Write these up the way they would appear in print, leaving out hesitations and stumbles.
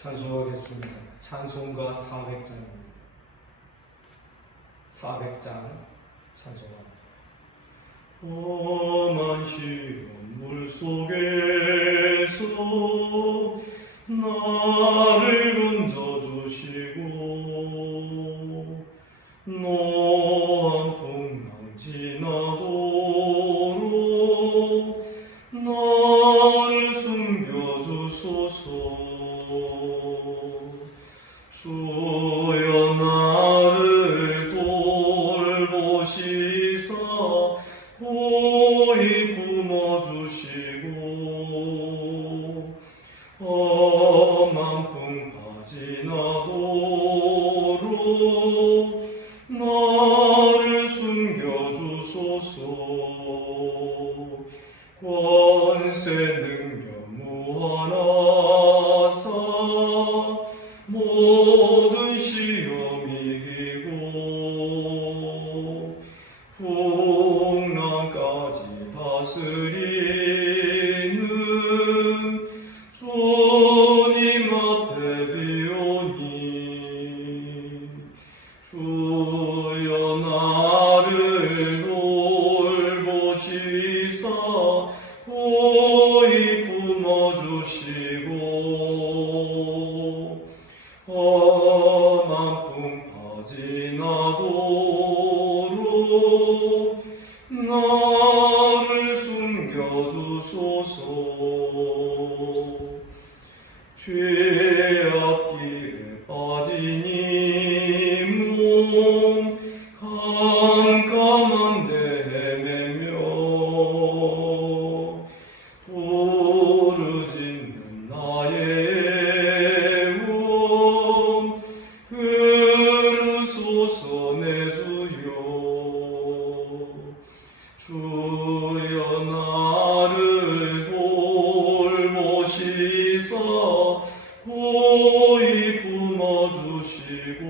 찬송하겠습니다. 찬송가 400장입니다. 400장 찬송합니다. 험한 시험 물속에서 나를 건져주시고 노한 풍랑 지나도록 나를 숨겨주소서. 주여 나를 돌보시사 고이 품어주시고 험한 풍파 지나도록 나를 숨겨주소서. 권세 능력 무한하사 모든 시험 이기고 풍랑까지 다스리는 주님 앞에 비오니 주여 나를 돌보시사 고이 품어주시고 험한 풍파 지나도록 나를 숨겨주소서. 죄악길에 빠진 이 몸 캄캄한데 헤매며 부르짖는 나의 움 들으소서 내 주여. 주여 나를 돌보시사 고이 품어주시고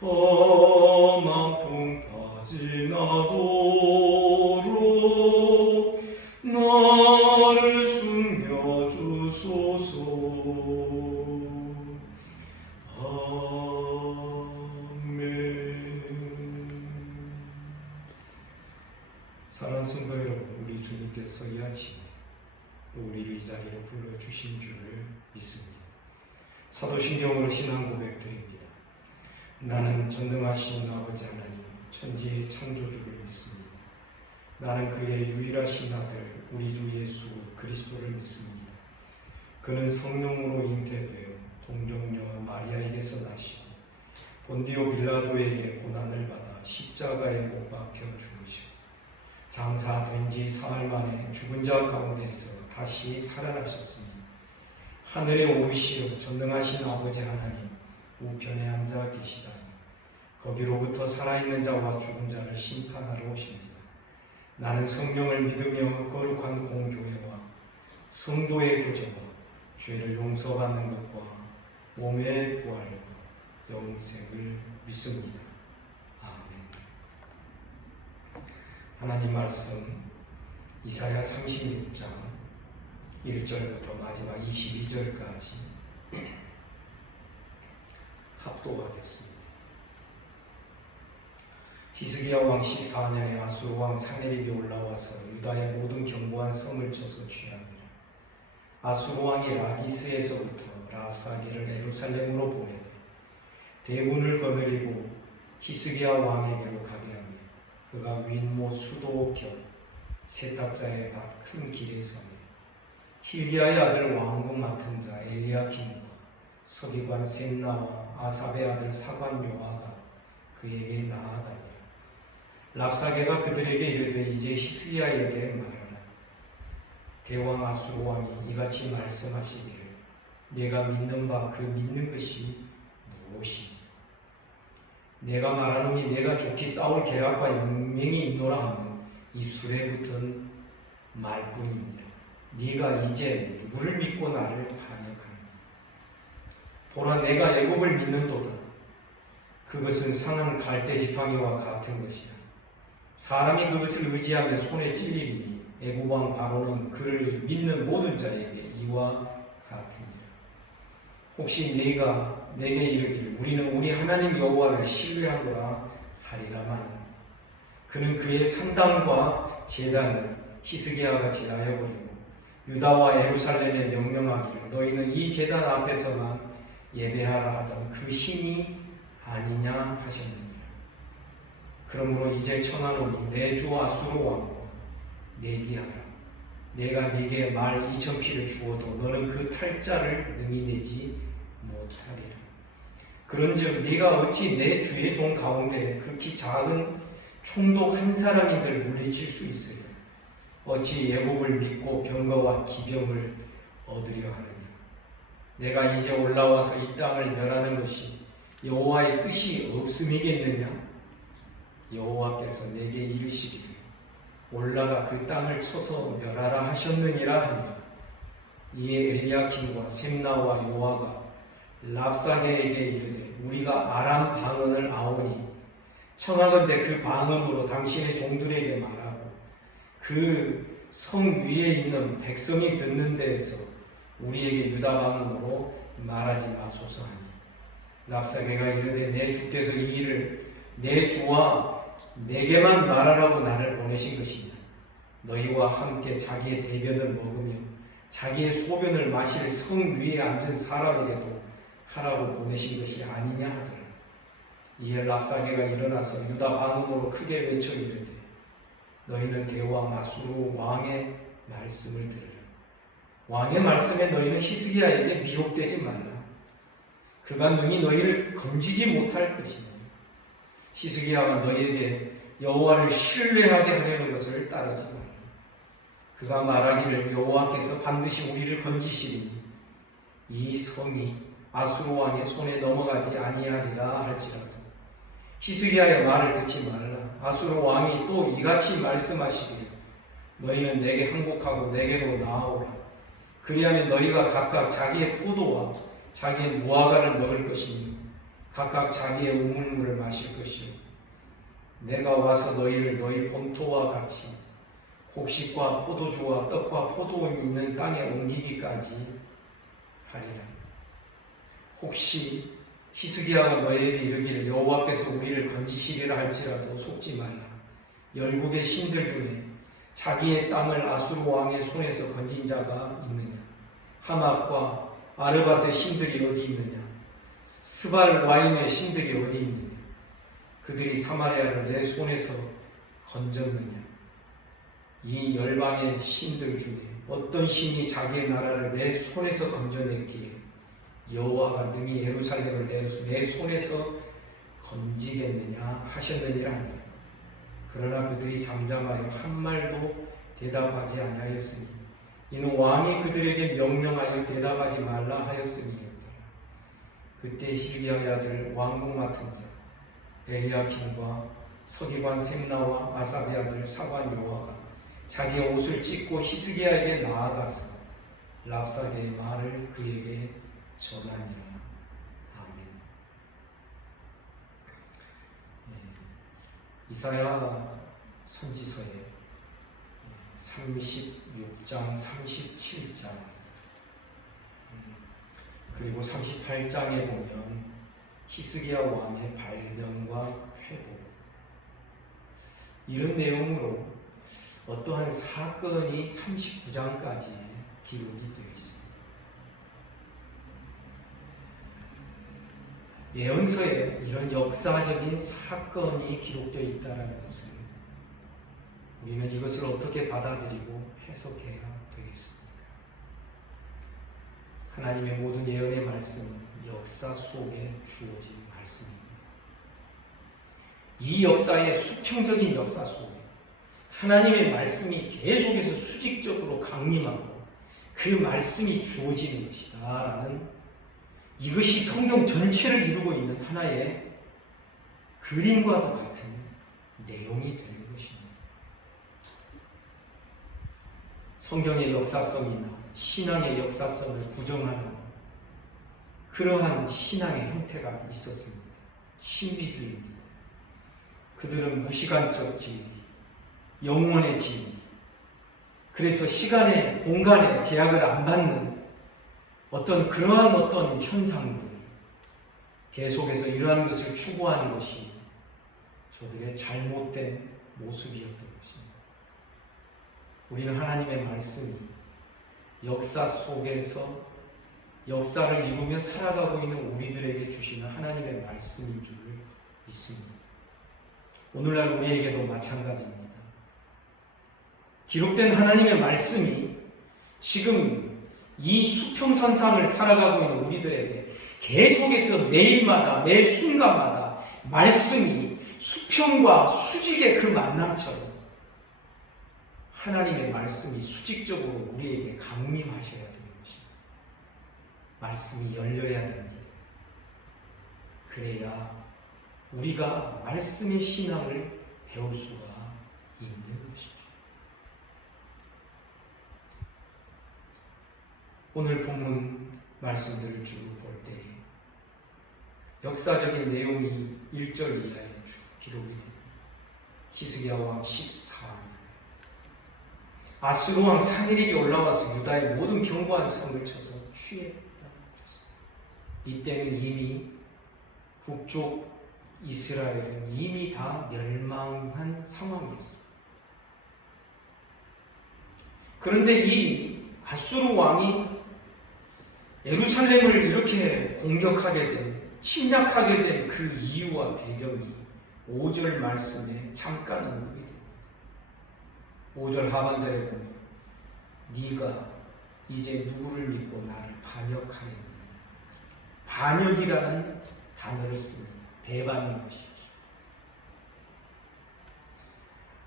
험한 풍파 지나도록 나를 숨겨주소서. 아멘. 사랑하는 성도 여러분, 우리 주님께서 이 아침에 또 우리를 이 자리로 불러주신 줄을 믿습니다. 사도신경으로 신앙 고백드립니다. 나는 전능하신 아버지 하나님 천지의 창조주를 믿습니다. 나는 그의 유일하신 아들 우리 주 예수 그리스도를 믿습니다. 그는 성령으로 잉태되어 동정녀 마리아에게서 나시고 본디오 빌라도에게 고난을 받아 십자가에 못 박혀 죽으시고 장사된 지 사흘 만에 죽은 자 가운데서 다시 살아나셨습니다. 하늘에 오르시어 전능하신 아버지 하나님 우편에 앉아 계시다니 거기로부터 살아있는 자와 죽은 자를 심판하러 오십니다. 나는 성령을 믿으며 거룩한 공교회와 성도의 교제와 죄를 용서받는 것과 몸의 부활과 영생을 믿습니다. 아멘. 하나님 말씀 이사야 36장 1절부터 마지막 22절까지 합독하겠습니다. 히스기야 왕 14년에 아수르 왕 사네립이 올라와서 유다의 모든 견고한 성을 쳐서 취하니라. 아수르 왕이 라기스에서부터 랍사게를 예루살렘으로 보내되 대군을 거느리고 히스기야 왕에게로 가게 하며 그가 윗못 수도 곁 세탁자의 밭 큰 길에 서며 힐기야의 아들 왕궁 맡은 자 엘리야kim과 서기관 셈나와 아삽의 아들 사관 요아가 그에게 나아가니라. 랍사게가 그들에게 이르되 이제 히스기야에게 말하라. 대왕 아수르 왕이 이같이 말씀하시기를 내가 믿는 바 그 믿는 것이 무엇이니? 내가 말하노니 내가 좋게 싸울 계략과 용맹이 있노라 하면 입술에 붙은 말뿐이니라. 네가 이제 누구를 믿고 나를 반역하느냐? 보라, 내가 애굽을 믿는도다. 그것은 상한 갈대 지팡이와 같은 것이라. 사람이 그것을 의지하며 손에 찔리리니 애굽 왕 바로는 그를 믿는 모든 자에게 이와 같으니라. 혹시 네가 내게 이르기를 우리는 우리 하나님 여호와를 신뢰하노라 하리라마는 그는 그의 산당과 제단을 히스기야가 같이 놔여버리고 유다와 예루살렘에 명령하기를 너희는 이 제단 앞에서만 예배하라 하던 그 신이 아니냐 하셨느니라. 그러므로 이제 청하노니 내 주 아수르 왕과 내기하라. 내가 네게 말 2,000피를 주어도 너는 그 탈자를 능히 내지 못하리라. 그런즉 네가 어찌 내 주의 종 가운데 극히 작은 총독 한 사람인들 물리칠 수 있으랴. 어찌 예복을 믿고 병거와 기병을 얻으려 하느냐. 내가 이제 올라와서 이 땅을 멸하는 것이 여호와의 뜻이 없음이겠느냐. 여호와께서 내게 이르시기를 올라가 그 땅을 쳐서 멸하라 하셨느니라 하니라. 이에 엘리야킴과 셈나와 요아가 랍사게에게 이르되 우리가 아람 방언을 아오니 청하건대 그 방언으로 당신의 종들에게 말하고 그 성 위에 있는 백성이 듣는 데에서 우리에게 유다 방언으로 말하지 마소서 하니 랍사게가 이르되 내 주께서 이 일을 내 주와 내게만 말하라고 나를 보내신 것이냐. 너희와 함께 자기의 대변을 먹으며 자기의 소변을 마실 성 위에 앉은 사람에게도 하라고 보내신 것이 아니냐 하더라. 이에 랍사게가 일어나서 유다 방언으로 크게 외쳐 이르되 너희는 대왕 아수르 왕의 말씀을 들으라. 왕의 말씀에 너희는 히스기야에게 미혹되지 말라. 그가 능히 너희를 건지지 못할 것이니 히스기야가 너희에게 여호와를 신뢰하게 하려는 것을 따르지 말라. 그가 말하기를 여호와께서 반드시 우리를 건지시리니 이 성이 아수르 왕의 손에 넘어가지 아니하리라 할지라도 히스기야의 말을 듣지 말라. 아수르 왕이 또 이같이 말씀하시기를 너희는 내게 항복하고 내게로 나아오라. 그리하면 너희가 각각 자기의 포도와 자기의 무화과를 먹을 것이니 각각 자기의 우물물을 마실 것이요 내가 와서 너희를 너희 본토와 같이 곡식과 포도주와 떡과 포도원이 있는 땅에 옮기기까지 하리라. 혹시 히스기야가 너희에게 이르기를 여호와께서 우리를 건지시리라 할지라도 속지 말라. 열국의 신들 중에 자기의 땅을 아수르 왕의 손에서 건진 자가 있느냐. 하맛과 아르밧의 신들이 어디 있느냐. 스발 와임의 신들이 어디 있느냐. 그들이 사마리아를 내 손에서 건졌느냐. 이 열방의 신들 중에 어떤 신이 자기의 나라를 내 손에서 건져냈기에 여호와가 능히 예루살렘을 내 손에서 건지겠느냐 하셨느니라 한다. 그러나 그들이 잠잠하여 한 말도 대답하지 아니하였으니 이는 왕이 그들에게 명령하여 대답하지 말라 하였음이었다. 그때 hil기야의 아들 왕궁 맡은 자 엘리야킴과 서기관 셈나와 아삽의 아들 사관 요아가 자기의 옷을 찢고 히스기야에게 나아가서 랍사게의 말을 그에게 전하니라. 아멘. 이사야 선지서의 36장, 37장 그리고 38장에 보면 히스기야 왕의 발명과 회복 이런 내용으로 어떠한 사건이 39장까지 기록이 되어 있습니다. 예언서에 이런 역사적인 사건이 기록되어 있다는 것을 우리는 이것을 어떻게 받아들이고 해석해야 되겠습니까? 하나님의 모든 예언의 말씀은 역사 속에 주어진 말씀입니다. 이 역사의 수평적인 역사 속에 하나님의 말씀이 계속해서 수직적으로 강림하고 그 말씀이 주어지는 것이다 라는 이것이 성경 전체를 이루고 있는 하나의 그림과도 같은 내용이 되는 것입니다. 성경의 역사성이나 신앙의 역사성을 부정하는 그러한 신앙의 형태가 있었습니다. 신비주의입니다. 그들은 무시간적 진리, 영원의 진리, 그래서 시간의 공간의 제약을 안 받는 그러한 어떤 현상들, 계속해서 이러한 것을 추구하는 것이 저들의 잘못된 모습이었던 것입니다. 우리는 하나님의 말씀이 역사 속에서 역사를 이루며 살아가고 있는 우리들에게 주시는 하나님의 말씀인 줄 믿습니다. 오늘날 우리에게도 마찬가지입니다. 기록된 하나님의 말씀이 지금 이 수평선상을 살아가고 있는 우리들에게 계속해서 매일마다 매 순간마다 말씀이 수평과 수직의 그 만남처럼 하나님의 말씀이 수직적으로 우리에게 강림하셔야 되는 것입니다. 말씀이 열려야 됩니다. 그래야 우리가 말씀의 신앙을 배울 수가 있는 것이죠. 오늘 본문 말씀들을 쭉 볼 때 역사적인 내용이 1절 이하에 쭉 기록이 됩니다. 히스기야 왕 14년 아수르 왕 사네립이 올라와서 유다의 모든 견고한 성을 쳐서 취했다. 이때는 이미 북쪽 이스라엘은 이미 다 멸망한 상황이었습니다. 그런데 이 아수르 왕이 예루살렘을 이렇게 공격하게 된, 침략하게 된 그 이유와 배경이 5절 말씀에 잠깐 언급이 됩니다. 5절 하반절에 보면 네가 이제 누구를 믿고 나를 반역하겠느냐. 반역이라는 단어를 씁니다. 배반인 것이죠.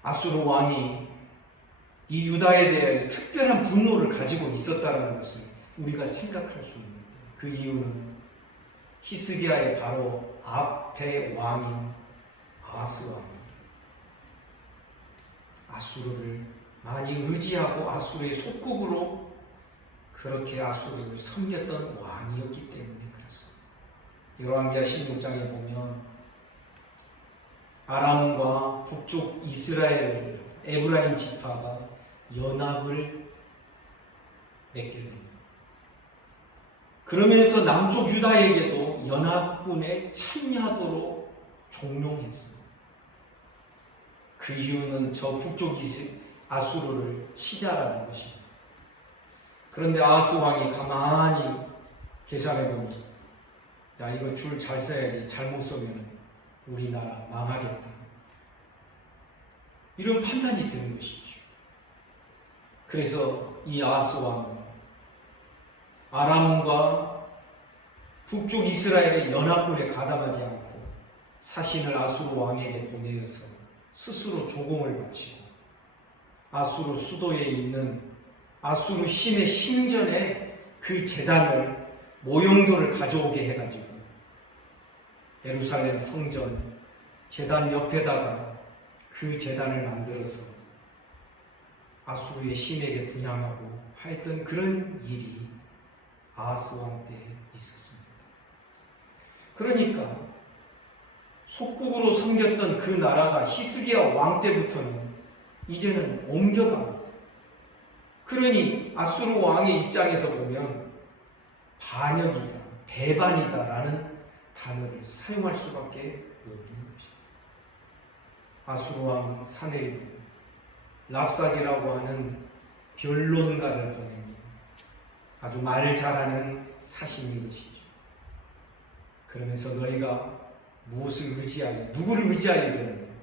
아수르 왕이 이 유다에 대해 특별한 분노를 가지고 있었다는 것을 우리가 생각할 수 있는데 그 이유는 히스기야의 바로 앞에 왕인 아하스 왕입니다. 아수르를 많이 의지하고 아수르의 속국으로 그렇게 아수르를 섬겼던 왕이었기 때문에 그렇습니다. 열왕기하 16장에 보면 아람과 북쪽 이스라엘 에브라임 지파가 연합을 맺게 됩니다. 그러면서 남쪽 유다에게도 연합군에 참여하도록 종용했습니다. 그 이유는 저 북쪽 아수르를 치자라는 것입니다. 그런데 아하스 왕이 가만히 계산해보니 야 이거 줄 잘 써야지 잘못 쓰면 우리나라 망하겠다. 이런 판단이 드는 것이죠. 그래서 이 아하스 왕은 아람과 북쪽 이스라엘의 연합군에 가담하지 않고 사신을 아수르 왕에게 보내어서 스스로 조공을 바치고 아수르 수도에 있는 아수르 신의 신전에 그 제단을 모형돌을 가져오게 해가지고 예루살렘 성전 제단 옆에다가 그 제단을 만들어서 아수르의 신에게 분양하고 하였던 그런 일이 아하스 왕 때 있었습니다. 그러니까 속국으로 섬겼던 그 나라가 히스기야 왕 때부터는 이제는 옮겨갑니다. 그러니 아수르 왕의 입장에서 보면 반역이다, 배반이다라는 단어를 사용할 수밖에 없는 것입니다. 아수르 왕 사네립은 랍삭이라고 하는 변론가를 보냅니다. 아주 말 잘하는 사신인 것이죠. 그러면서 너희가 무엇을 의지하여, 누구를 의지하여 이러는가?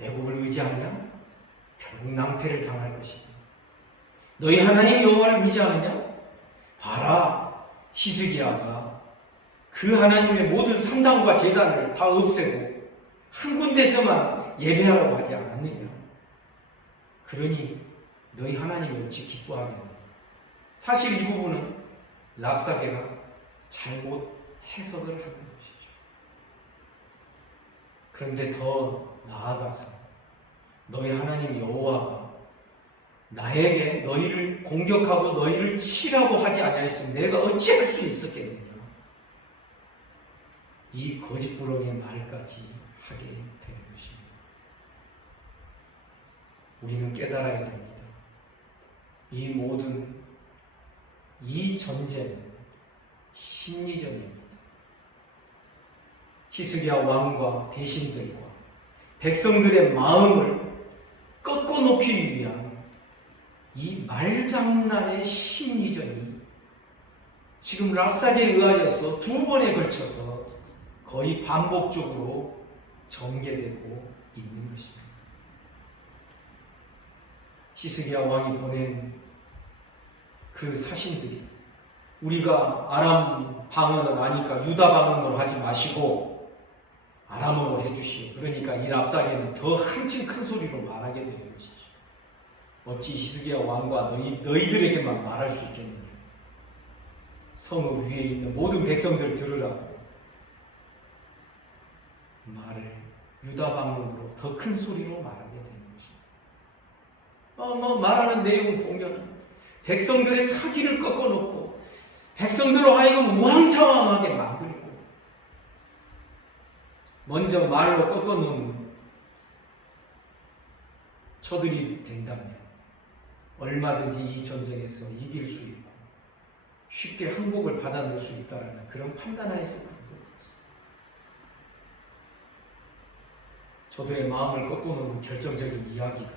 애국을 의지하느냐? 결국 낭패를 당할 것이다. 너희 하나님 여호와를 의지하느냐? 봐라, 히스기야가 그 하나님의 모든 산당과 제단을 다 없애고 한 군데서만 예배하라고 하지 않았느냐? 그러니 너희 하나님이 어찌 기뻐하겠느냐? 사실 이 부분은 랍사게가 잘못 해석을 하는 것이죠. 그런데 더 나아가서 너희 하나님 여호와가 나에게 너희를 공격하고 너희를 치라고 하지 아니하였으면 내가 어찌할 수 있었겠느냐? 이 거짓부렁의 말까지 하게 되는 것입니다. 우리는 깨달아야 됩니다. 이 모든 이 전쟁은 심리전입니다. 히스기야 왕과 대신들과 백성들의 마음을 꺾어놓기 위한 이 말장난의 심리전이 지금 랍삭에 의하여서 2번에 걸쳐서 거의 반복적으로 전개되고 있는 것입니다. 히스기야 왕이 보낸 그 사신들이 우리가 아람 방언을 아니까 유다 방언으로 하지 마시고 아람어로 해주시오. 그러니까 이 랍삭에는 더 한층 큰 소리로 말하게 되는 것이죠. 어찌 히스기야 왕과 너희들에게만 말할 수 있겠느냐. 성읍 위에 있는 모든 백성들 들으라고 말을 유다 방언으로 더 큰 소리로 말하게 되는 것입니다. 말하는 내용 보면 백성들의 사기를 꺾어놓고 백성들로 하여금 우왕좌왕하게 만들고 먼저 말로 꺾어놓은 저들이 된다면 얼마든지 이 전쟁에서 이길 수 있고 쉽게 항복을 받아낼 수 있다는 그런 판단하에서 그런 것입니다. 저들의 마음을 꺾어놓는 결정적인 이야기가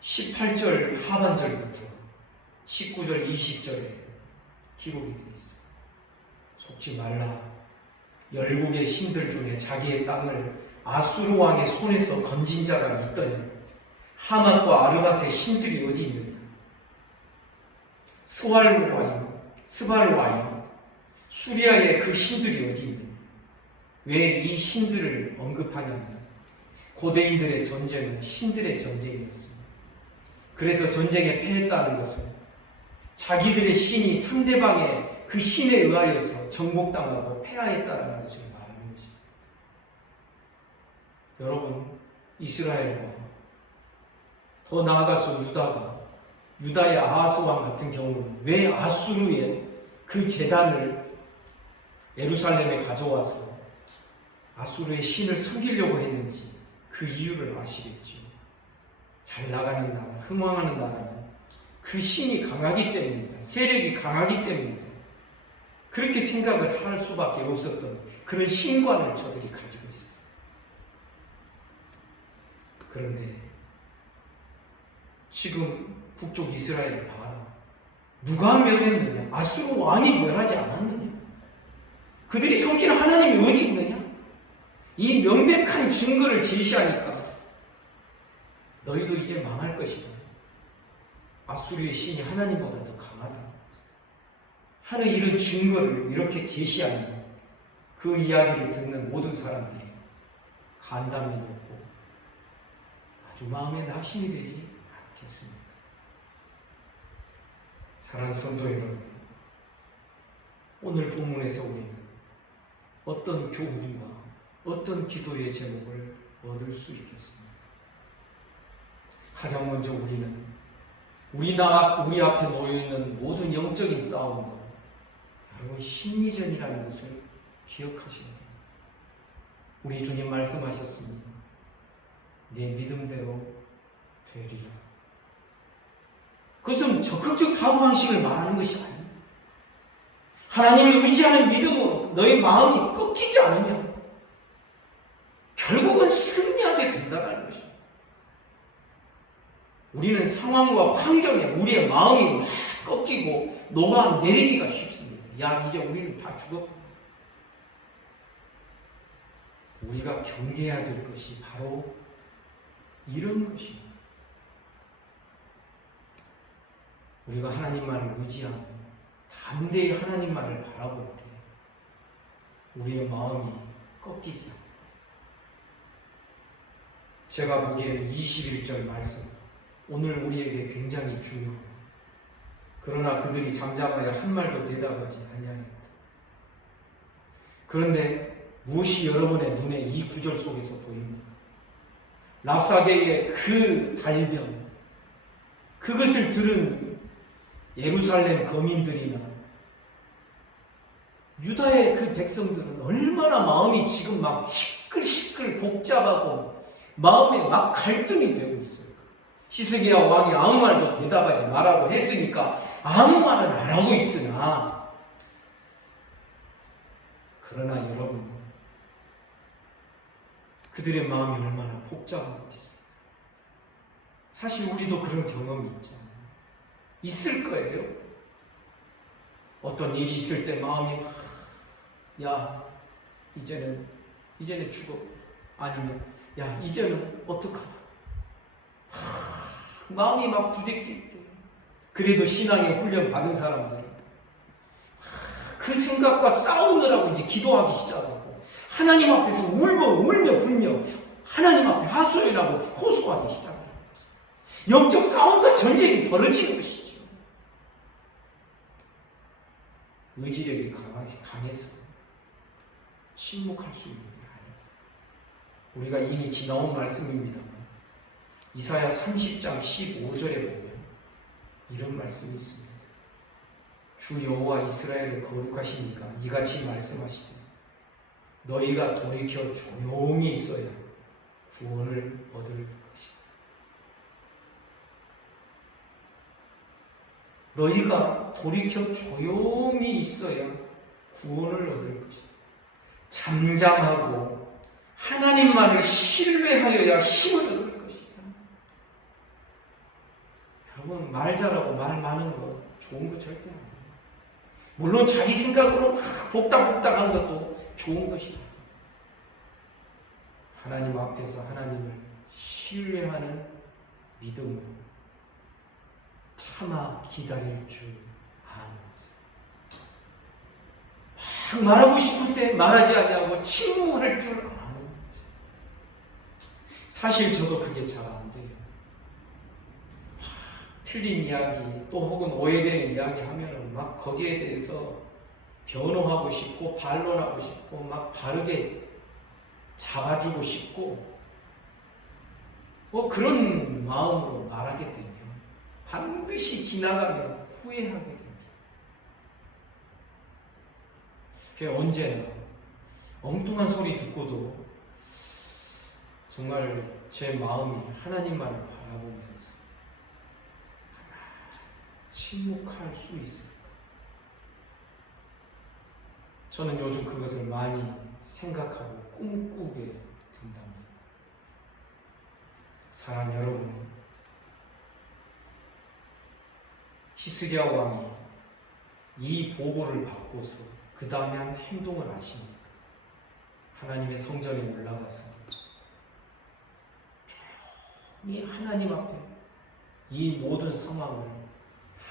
18절 하반절부터 19절 20절에 기록이 되어 있어요. 속지 말라. 열국의 신들 중에 자기의 땅을 아수르 왕의 손에서 건진 자가 있더니 하맛과 아르밧의 신들이 어디 있느냐. 스발와임, 수리아의 그 신들이 어디 있느냐. 왜 이 신들을 언급하냐면 고대인들의 전쟁은 신들의 전쟁이었습니다. 그래서 전쟁에 패했다는 것은 자기들의 신이 상대방의 그 신에 의하여서 정복당하고 패하였다는 것을 말하는 것입니다. 여러분, 이스라엘과 더 나아가서 유다의 아하스 왕 같은 경우는 왜 아수르의 그 제단을 예루살렘에 가져와서 아수르의 신을 섬기려고 했는지 그 이유를 아시겠죠. 잘 나가는 나라, 흥왕하는 나라는 그 신이 강하기 때문입니다. 세력이 강하기 때문입니다. 그렇게 생각을 할 수밖에 없었던 그런 신관을 저들이 가지고 있었어요. 그런데 지금 북쪽 이스라엘을 봐라. 누가 멸했느냐? 아수르 왕이 멸하지 않았느냐? 그들이 섬기는 하나님이 어디 있느냐? 이 명백한 증거를 제시하니까 너희도 이제 망할 것이다. 아수르의 신이 하나님보다 더 강하다. 하는 이런 증거를 이렇게 제시하니 그 이야기를 듣는 모든 사람들이 간담이 높고 아주 마음에 낙심이 되지 않겠습니까? 사랑하는 성도 여러분, 오늘 본문에서 우리는 어떤 교훈과 어떤 기도의 제목을 얻을 수 있겠습니까? 가장 먼저 우리는 우리 앞에 놓여있는 모든 영적인 싸움도 여러분 심리전이라는 것을 기억하셔야 됩니다. 우리 주님 말씀하셨습니다. 내 믿음대로 되리라. 그것은 적극적 사고방식을 말하는 것이 아닙니다. 하나님을 의지하는 믿음으로 너의 마음이 꺾이지 않으면 결국은 승리하게 된다는 것입니다. 우리는 상황과 환경에 우리의 마음이 막 꺾이고 녹아내리기가 쉽습니다. 야, 이제 우리는 다 죽었구나. 우리가 경계해야 될 것이 바로 이런 것입니다. 우리가 하나님만을 의지하고 담대히 하나님만을 바라볼 때 우리의 마음이 꺾이지 않습니다. 제가 보기에는 21절 말씀 오늘 우리에게 굉장히 중요합니다. 그러나 그들이 잠잠하여 한 말도 대답하지 아니하였다. 그런데 무엇이 여러분의 눈에 이 구절 속에서 보입니까? 랍사게의 그 달변, 그것을 들은 예루살렘 거민들이나 유다의 그 백성들은 얼마나 마음이 지금 막 시끌시끌 복잡하고 마음에 막 갈등이 되고 있어요. 히스기야 왕이 아무 말도 대답하지 말라고 했으니까 아무 말은 안 하고 있으나, 그러나 여러분, 그들의 마음이 얼마나 복잡하고 있어요. 사실 우리도 그런 경험이 있잖아요. 있을 거예요. 어떤 일이 있을 때 마음이 야 이제는 죽어. 아니면 야 이제는 어떡하나. 마음이 막 부대낄 때, 그래도 신앙의 훈련 받은 사람들은 그 생각과 싸우느라고 이제 기도하기 시작하고 하나님 앞에서 울며 불며 하나님 앞에 하소연하고 호소하기 시작하는 거죠. 영적 싸움과 전쟁이 벌어지는 것이죠. 의지력이 강해서 침묵할 수 있는 게 아니에요. 우리가 이미 지나온 말씀입니다만 이사야 30장 15절에 보면 이런 말씀이 있습니다. 주 여호와 이스라엘을 거룩하시니까 이같이 말씀하시되 너희가 돌이켜 조용히 있어야 구원을 얻을 것이다. 너희가 돌이켜 조용히 있어야 구원을 얻을 것이다. 잠잠하고 하나님만을 신뢰하여야 힘을 얻을 것이다. 여러분, 말 잘하고 말 많은 거 좋은 거 절대 아니에요. 물론 자기 생각으로 막 복닥복닥하는 것도 좋은 것이다. 하나님 앞에서 하나님을 신뢰하는 믿음으로 참아 기다릴 줄 아는 것. 막 말하고 싶을 때 말하지 아니하고 침묵할 줄 아는 것. 사실 저도 그게 잘 안 돼요. 틀린 이야기 또 혹은 오해되는 이야기 하면은 막 거기에 대해서 변호하고 싶고 반론하고 싶고 막 바르게 잡아주고 싶고 그런 마음으로 말하게 되면 반드시 지나가면 후회하게 됩니다. 언제나 엉뚱한 소리 듣고도 정말 제 마음이 하나님만을 바라보면서 침묵할 수 있을까? 저는 요즘 그것을 많이 생각하고 꿈꾸게 된답니다. 사랑 여러분, 히스기야 왕이 이 보고를 받고서 그 다음에 한 행동을 아십니까? 하나님의 성전에 올라가서 조용히 하나님 앞에 이 모든 상황을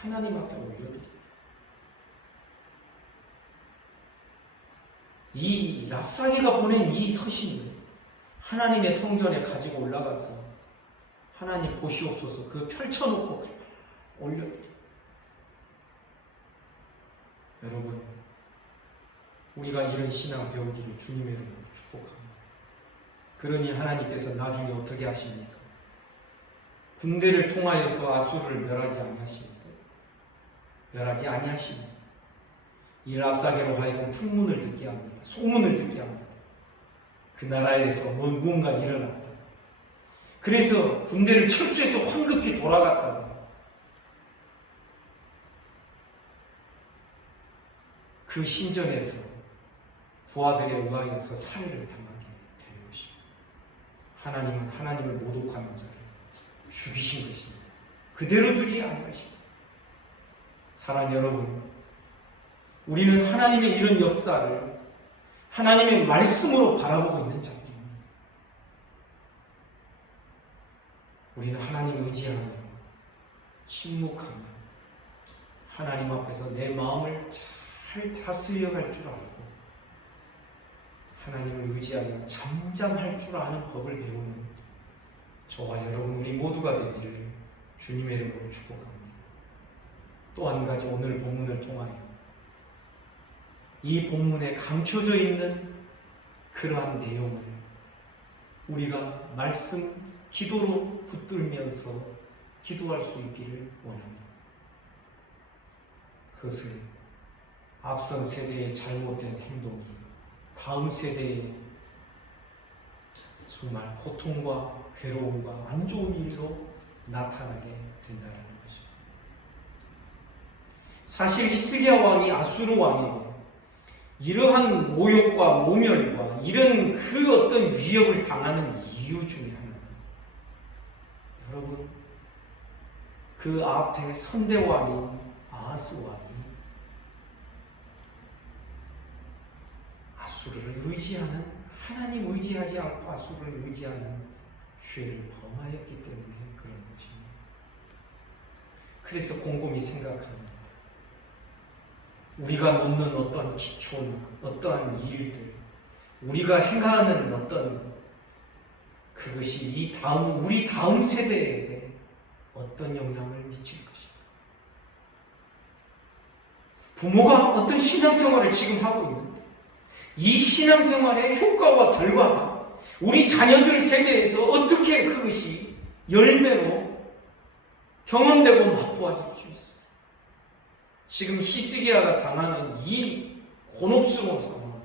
하나님 앞에 올려드립니다. 이 랍사게가 보낸 이 서신을 하나님의 성전에 가지고 올라가서 하나님 보시옵소서 그 펼쳐놓고 올려드립니다. 여러분, 우리가 이런 신앙 배우기를 주님의 이름으로 축복합니다. 그러니 하나님께서 나중에 어떻게 하십니까? 군대를 통하여서 아수르를 멸하지 아니하십니까? 멸하지 아니하십니까? 이 랍사게로 하여금 풍문을 듣게 합니다. 소문을 듣게 합니다. 그 나라에서 뭔가 일어났다. 그래서 군대를 철수해서 황급히 돌아갔다가 그 신전에서 부하들에 의하여서 살해를 당하게 되는 것입니다. 하나님은 하나님을 모독하는 자를 죽이신 것입니다. 그대로 두지 않은 것입니다. 사랑 여러분, 우리는 하나님의 이런 역사를 하나님의 말씀으로 바라보고 있는 자들입니다. 우리는 하나님을 의지하며 침묵하며 하나님 앞에서 내 마음을 잘 다스려갈 줄 알고 하나님을 의지하며 잠잠할 줄 아는 법을 배우는 저와 여러분 우리 모두가 되기를 주님의 이름으로 축복합니다. 또 한 가지 오늘 본문을 통하여 이 본문에 감춰져 있는 그러한 내용을 우리가 말씀 기도로 붙들면서 기도할 수 있기를 원합니다. 그것을 앞선 세대의 잘못된 행동이 다음 세대의 정말 고통과 괴로움과 안 좋은 일로 나타나게 된다는 거죠. 사실 히스기야 왕이 아수르 왕이고 이러한 모욕과 모멸과 이런 그 어떤 위협을 당하는 이유 중에 하나는 여러분 그 앞에 선대왕이 아하스 왕이 아수르를 의지하는 하나님 의지하지 않고 아수르를 의지하는 죄를 범하였기 때문에 그런 것입니다. 그래서 곰곰이 생각합니다. 우리가 놓는 어떤 기초나 어떠한 일들, 우리가 행하는 어떤 그것이 우리 다음 세대에게 어떤 영향을 미칠 것인가. 부모가 어떤 신앙생활을 지금 하고 있는데 이 신앙생활의 효과와 결과가 우리 자녀들 세대에서 어떻게 그것이 열매로 경험되고 맛보아질 수 있어요. 지금 히스기야가 당하는 이 곤혹스러운 상황,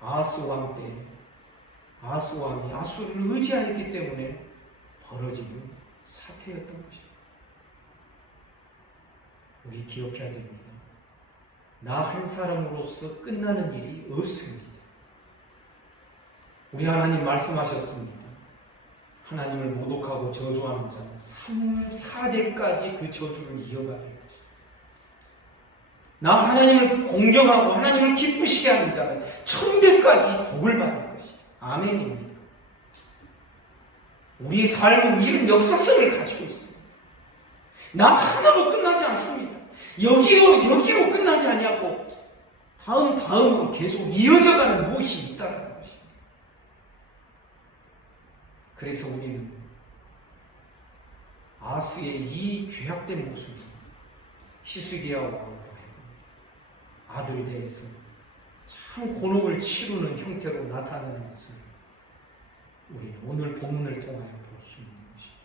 아하스 왕 때 아하스 왕이 아수르를 의지하였기 때문에 벌어지는 사태였던 것입니다. 우리 기억해야 됩니다. 나 한 사람으로서 끝나는 일이 없습니다. 우리 하나님 말씀하셨습니다. 하나님을 모독하고 저주하는 자는 3, 4대까지 그 저주를 이어가야 될 것이다. 나 하나님을 공경하고 하나님을 기쁘시게 하는 자는 1000대까지 복을 받을 것이다. 아멘입니다. 우리의 삶은 이런 역사성을 가지고 있습니다. 나 하나로 끝나지 않습니다. 여기로 끝나지 않냐고 다음으로 계속 이어져가는 무엇이 있다는 것입니다. 그래서 우리는 아하스의 이 죄악된 모습이 히스기야 왕으로 아들에 대해서 참 곤혹을 치르는 형태로 나타나는 것을 우리는 오늘 본문을 통하여 볼 수 있는 것입니다.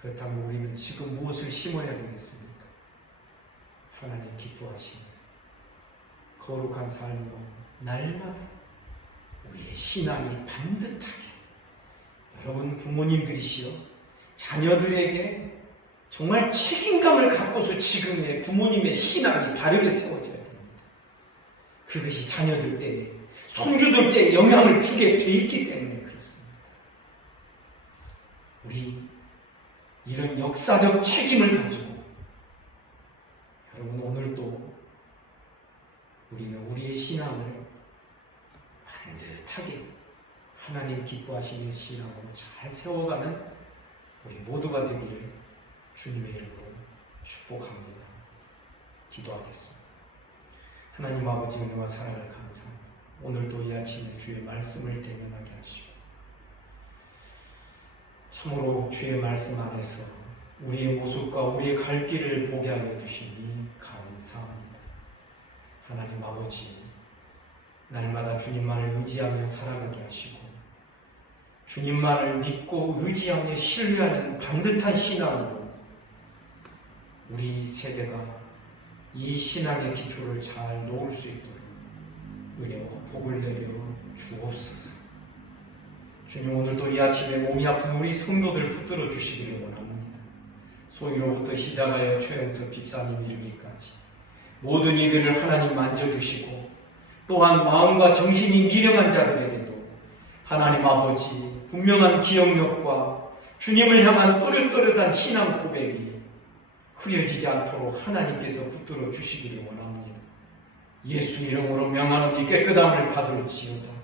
그렇다면 우리는 지금 무엇을 심어야 되겠습니까? 하나님 기뻐하시는 거룩한 삶으로 날마다 우리의 신앙이 반듯하게, 여러분 부모님들이시여 자녀들에게 정말 책임감을 갖고서 지금의 부모님의 신앙이 바르게 세워져야 됩니다. 그것이 자녀들 때에, 손주들 때에 영향을 주게 돼 있기 때문에 그렇습니다. 우리 이런 역사적 책임을 가지고 여러분 오늘도 우리는 우리의 신앙을 반듯하게 하나님 기뻐하시는 신앙으로 잘 세워가는 우리 모두가 되기를 주님의 이름으로 축복합니다. 기도하겠습니다. 하나님 아버지 은혜와 사랑을 감사합니다. 오늘도 이 아침에 주의 말씀을 대면하게 하시고 참으로 주의 말씀 안에서 우리의 모습과 우리의 갈 길을 보게 하여 주시니 감사합니다. 하나님 아버지, 날마다 주님만을 의지하며 살아가게 하시고 주님만을 믿고 의지하며 신뢰하는 반듯한 신앙으로 우리 세대가 이 신앙의 기초를 잘 놓을 수 있도록 은혜와 복을 내려 주옵소서. 주님, 오늘도 이 아침에 몸이 아픈 우리 성도들 붙들어 주시기를 원합니다. 소위로부터 시작하여 최영석 집사님 이르기까지 모든 이들을 하나님 만져주시고 또한 마음과 정신이 미령한 자들에게도 하나님 아버지 분명한 기억력과 주님을 향한 또렷또렷한 신앙 고백이 흐려지지 않도록 하나님께서 붙들어 주시기를 원합니다. 예수 이름으로 명하노니 깨끗함을 받을지어다.